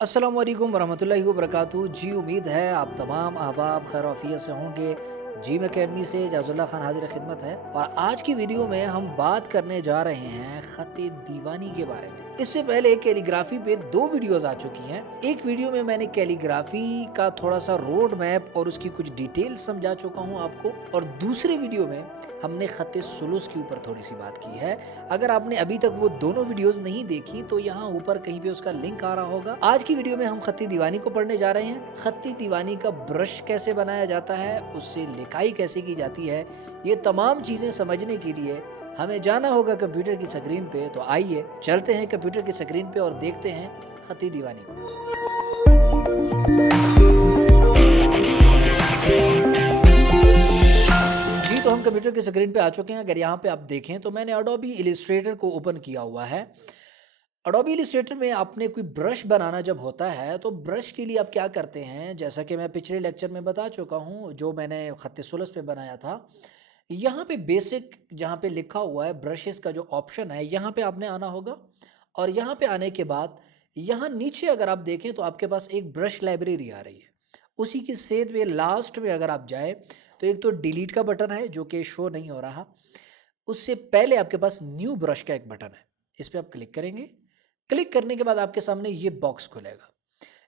अस्सलाम वालेकुम वरहमतुल्लाहि वबरकातुहू। जी, उम्मीद है आप तमाम अहबाब खैर आफियत से होंगे। जिम अकेडमी से जाज़ुल्लाह खान हाज़िर खिदमत है और आज की वीडियो में हम बात करने जा रहे हैं ख़त दीवानी के बारे में। इससे पहले कैलीग्राफी पे 2 वीडियोज़ आ चुकी हैं। एक वीडियो में मैंने कैलीग्राफी का थोड़ा-सा रोड मैप और उसकी कुछ डिटेल्स समझा चुका हूँ आपको, और दूसरे वीडियो में हमने ख़त सुलूस के ऊपर थोड़ी-सी बात की है। अगर आपने अभी तक वो दोनों वीडियोस नहीं देखी तो यहाँ ऊपर कहीं पे उसका लिंक आ रहा होगा। आज की वीडियो में हम खत्ती दीवानी को पढ़ने जा रहे हैं। खत्ती दीवानी का ब्रश कैसे बनाया जाता है, उससे लिखाई कैसे की जाती है, ये तमाम चीज़ें समझने के लिए हमें जाना होगा कंप्यूटर की स्क्रीन पे। तो आइए चलते हैं कंप्यूटर की स्क्रीन पे और देखते हैं खत्ती दीवानी को। जी, तो हम कंप्यूटर की स्क्रीन पे आ चुके हैं। अगर यहाँ पे आप देखें तो मैंने एडोबी इलस्ट्रेटर को ओपन किया हुआ है। एडोबी इलस्ट्रेटर में आपने कोई ब्रश बनाना जब होता है तो ब्रश के लिए आप क्या करते हैं, जैसा कि मैं पिछले लेक्चर में बता चुका हूँ जो मैंने खत्ते सुलस पे बनाया था। यहाँ पे बेसिक जहाँ पे लिखा हुआ है ब्रशेस का जो ऑप्शन है, यहाँ पे आपने आना होगा। और यहाँ पे आने के बाद यहाँ नीचे अगर आप देखें तो आपके पास एक ब्रश लाइब्रेरी आ रही है। उसी की सेध में लास्ट में अगर आप जाए तो एक तो डिलीट का बटन है जो कि शो नहीं हो रहा। उससे पहले आपके पास न्यू ब्रश का एक बटन है, इस पे आप क्लिक करेंगे। क्लिक करने के बाद आपके सामने ये बॉक्स खुलेगा।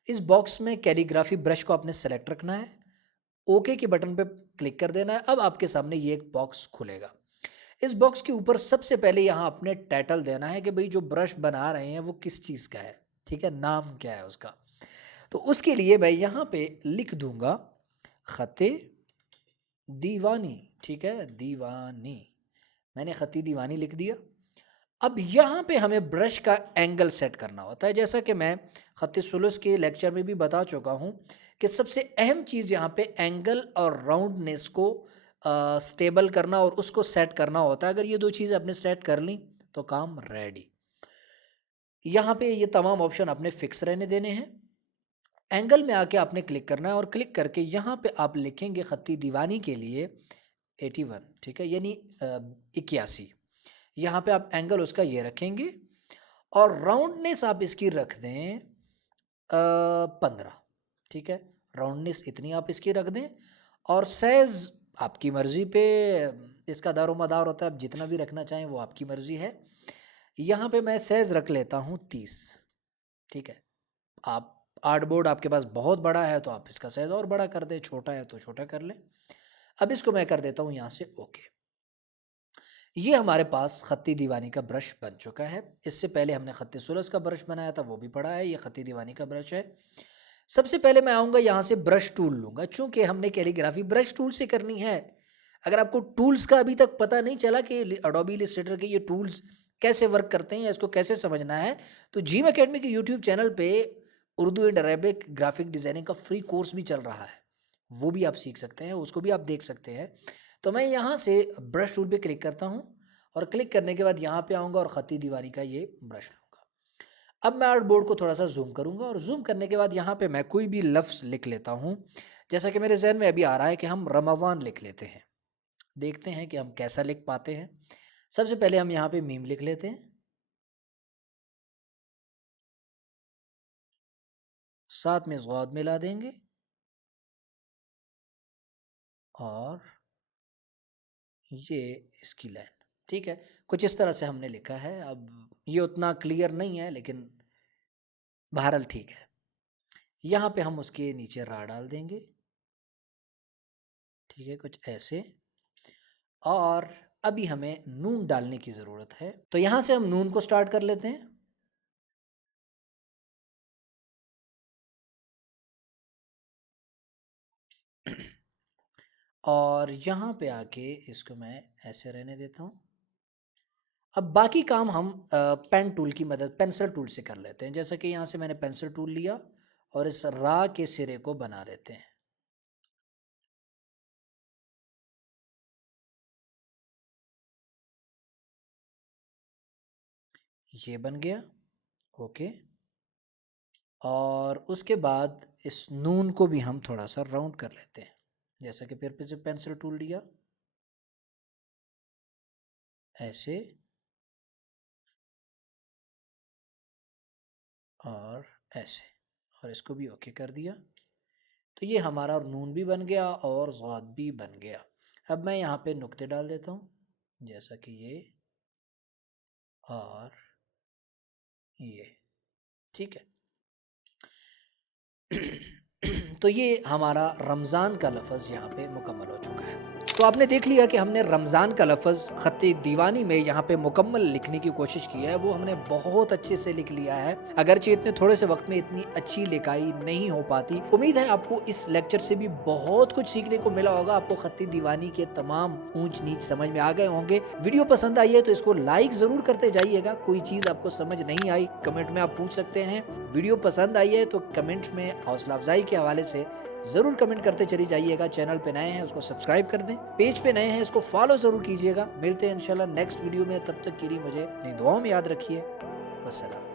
इस बॉक्स में कैलीग्राफी ब्रश को आपने सेलेक्ट रखना है, ओके के बटन पे क्लिक कर देना है। अब आपके सामने ये एक बॉक्स खुलेगा। इस बॉक्स के ऊपर सबसे पहले यहाँ आपने टाइटल देना है कि भाई जो ब्रश बना रहे हैं वो किस चीज़ का है, ठीक है, नाम क्या है उसका। तो उसके लिए मैं यहाँ पे लिख दूंगा खते दीवानी, ठीक है, दीवानी। मैंने खत्ती दीवानी लिख दिया। अब यहाँ पे हमें ब्रश का एंगल सेट करना होता है, जैसा कि मैं खत्ती सुलस के लेक्चर में भी बता चुका हूँ कि सबसे अहम चीज़ यहाँ पे एंगल और राउंडनेस को स्टेबल करना और उसको सेट करना होता है। अगर ये दो चीज़ें आपने सेट कर ली तो काम रेडी। यहाँ पे ये तमाम ऑप्शन आपने फिक्स रहने देने हैं। एंगल में आके आपने क्लिक करना है और क्लिक करके यहाँ पे आप लिखेंगे खत्ती दीवानी के लिए 81, ठीक है, यानी 81। यहाँ पे आप एंगल उसका ये रखेंगे और राउंडनेस आप इसकी रख दें 15, ठीक है। राउंडनेस इतनी आप इसकी रख दें और सहज आपकी मर्ज़ी पे इसका दारोमदार होता है, आप जितना भी रखना चाहें वो आपकी मर्ज़ी है। यहाँ पे मैं सहज रख लेता हूँ 30, ठीक है। आप आर्टबोर्ड आपके पास बहुत बड़ा है तो आप इसका साइज़ और बड़ा कर दें, छोटा है तो छोटा कर लें। अब इसको मैं कर देता हूँ यहाँ से ओके। ये हमारे पास खत्ती दीवानी का ब्रश बन चुका है। इससे पहले हमने खत्ते सुलस का ब्रश बनाया था, वो भी पड़ा है। ये खत्ती दीवानी का ब्रश है। सबसे पहले मैं आऊँगा यहाँ से ब्रश टूल लूँगा, चूँकि हमने कैलीग्राफी ब्रश टूल से करनी है। अगर आपको टूल्स का अभी तक पता नहीं चला कि एडोबी इलस्ट्रेटर के ये टूल्स कैसे वर्क करते हैं या इसको कैसे समझना है, तो जिम अकेडमी के यूट्यूब चैनल पे Urdu and Arabic graphic designing का फ्री कोर्स भी चल रहा है। वो भी आप सीख सकते हैं, उसको भी आप देख सकते हैं। तो मैं यहाँ से ब्रश टूल पे क्लिक करता हूँ और क्लिक करने के बाद यहाँ पे आऊँगा और खत्ती दीवानी का ये ब्रश लूँगा। अब मैं आर्टबोर्ड को थोड़ा-सा ज़ूम करूँगा और ज़ूम करने के बाद यहाँ पे मैं कोई भी लफ्ज़ लिख लेता हूँ। जैसा कि मेरे ज़हन में अभी आ रहा है कि हम रमज़ान लिख लेते हैं। देखते हैं कि हम कैसा लिख पाते हैं। सबसे पहले हम यहाँ पे मीम लिख लेते हैं। साथ में ज़ाद मिला देंगे और ये इसकी लाइन, ठीक है। कुछ इस तरह से हमने लिखा है। अब ये उतना क्लियर नहीं है लेकिन बहरहाल ठीक है। यहाँ पे हम उसके नीचे रा डाल देंगे, ठीक है, कुछ ऐसे। और अभी हमें नून डालने की ज़रूरत है, तो यहाँ से हम नून को स्टार्ट कर लेते हैं। और यहाँ पे आके इसको मैं ऐसे रहने देता हूँ। अब बाकी काम हम पेन टूल की मदद, पेंसिल टूल से कर लेते हैं। जैसा कि यहाँ से मैंने पेंसिल टूल लिया और इस रा के सिरे को बना लेते हैं। ये बन गया, ओके। और उसके बाद इस नून को भी हम थोड़ा सा राउंड कर लेते हैं। जैसा कि फिर से पेंसिल टूल लिया, ऐसे और ऐसे। और इसको भी ओके कर दिया। तो ये हमारा नून भी बन गया और ज़ाद भी बन गया। अब मैं यहाँ पे नुक्ते डाल देता हूँ, जैसा कि ये और ये, ठीक है। तो ये हमारा रमज़ान का लफ्ज़ यहाँ पे मुकम्मल हो चुका है। तो आपने देख लिया कि हमने रमज़ान का लफ्ज़ ख़त्ते दीवानी में यहाँ पे मुकम्मल लिखने की कोशिश की है, वो हमने बहुत अच्छे से लिख लिया है, अगरचे इतने थोड़े से वक्त में इतनी अच्छी लिखाई नहीं हो पाती। उम्मीद है आपको इस लेक्चर से भी बहुत कुछ सीखने को मिला होगा, आपको ख़त्ते दीवानी के तमाम ऊंच नीच समझ में आ गए होंगे। वीडियो पसंद आई है तो इसको लाइक ज़रूर करते जाइएगा। कोई चीज़ आपको समझ नहीं आई कमेंट में आप पूछ सकते हैं। वीडियो पसंद आई है तो कमेंट में हौसला अफजाई के हवाले से ज़रूर कमेंट करते चली जाइएगा। चैनल पे नए हैं उसको सब्सक्राइब कर दें, पेज पे नए हैं इसको फॉलो ज़रूर कीजिएगा। मिलते हैं इंशाल्लाह नेक्स्ट वीडियो में, तब तक के लिए मुझे अपनी दुआओं में याद रखिए। वस्सलाम।